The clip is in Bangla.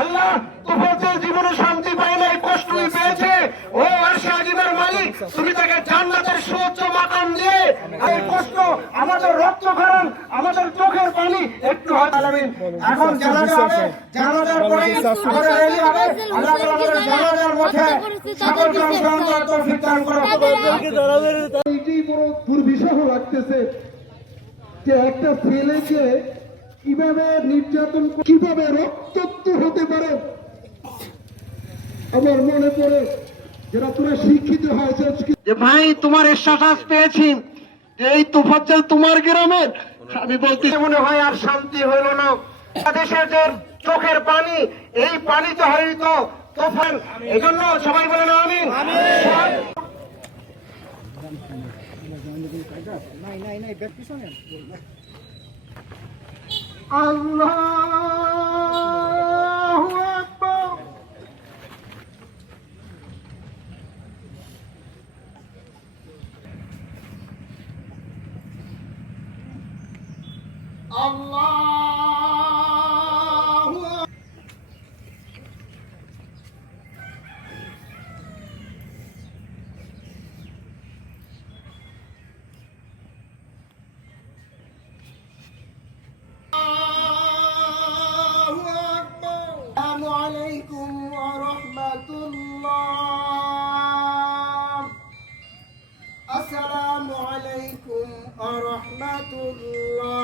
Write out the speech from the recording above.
আল্লাহ তোফাজ্জল জীবনে শান্তি পায় নাই, কষ্টই পেয়েছে। ও আরশে আজিমের মালিক, তুমি তাকে জান্নাতের সুউচ্চ মাকাম দিয়ে এই কষ্ট, আমাদের রক্তক্ষরণ, আমাদের চোখের পানি একটু আলামিন। এখন জানাজা হবে, জানাজার পরে আমাদের রেলি হবে। আল্লাহ তাআলা আমাদের জানাজার মধ্যে সকলকে অংশগ্রহণ করার তৌফিক দান করুন। এটাই বড় দুর্বিষহ লাগতেছে যে একটা ছেলেকে কিভাবে নির্যাতন, কিভাবে রক্তাক্ত হতে পারে। আমার মনে পড়ে যারা তোরা শিক্ষিত হয়েছে যে ভাই তোমার এহসাস পেয়েছি যে এই তোফাজ্জল তোমার গ্রামের, আমি বলতে মনে হয় আর শান্তি হইল না। দেশের যে চোখের পানি, এই পানিতে হয়তো তোফান, এই জন্য সবাই বলেন আমিন। আল্লাহু আকবার। আল্লাহু আকবার। আসসালামু আলাইকুম ওয়া রাহমাতুল্লাহ। আসসালামু আলাইকুম ওয়া রাহমাতুল্লাহ।